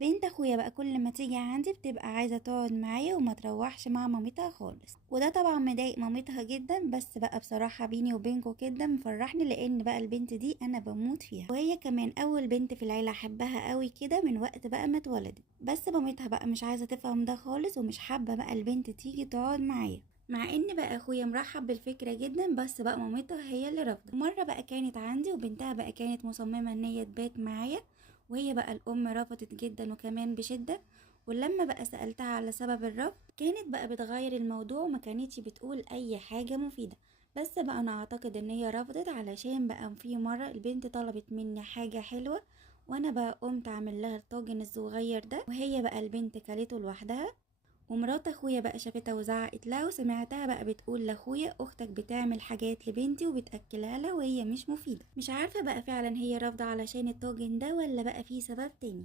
بنت اخويا بقى كل ما تيجي عندي بتبقى عايزة تقعد معايا وما تروحش مع مامتها خالص، وده طبعا مضايق مامتها جدا. بس بقى بصراحة بيني وبينكوا كده مفرحني، لان بقى البنت دي انا بموت فيها، وهي كمان اول بنت في العيلة احبها قوي كده من وقت بقى ما اتولدت. بس مامتها بقى مش عايزة تفهم ده خالص، ومش حابة بقى البنت تيجي تقعد معايا، مع ان بقى اخويا مرحب بالفكرة جدا، بس بقى مامتها هي اللي رافضة. مرة بقى كانت عندي وبنتها بقى كانت مصممة ان هي تبات معايا، وهي بقى الام رفضت جدا وكمان بشدة. ولما بقى سألتها على سبب الرفض كانت بقى بتغير الموضوع وما كانتش بتقول اي حاجة مفيدة. بس بقى انا اعتقد ان هي رفضت علشان بقى في مرة البنت طلبت مني حاجة حلوة، وانا بقى قمت اعمل لها الطاجن الصغير ده، وهي بقى البنت كلته لوحدها. ومرات اخويا بقى شافتها وزعقت لها، وسمعتها بقى بتقول لاخويا اختك بتعمل حاجات لبنتي وبتاكلها لها وهي مش مفيده. مش عارفه بقى فعلا هي رافضه علشان الطاجن ده ولا بقى في سبب تاني.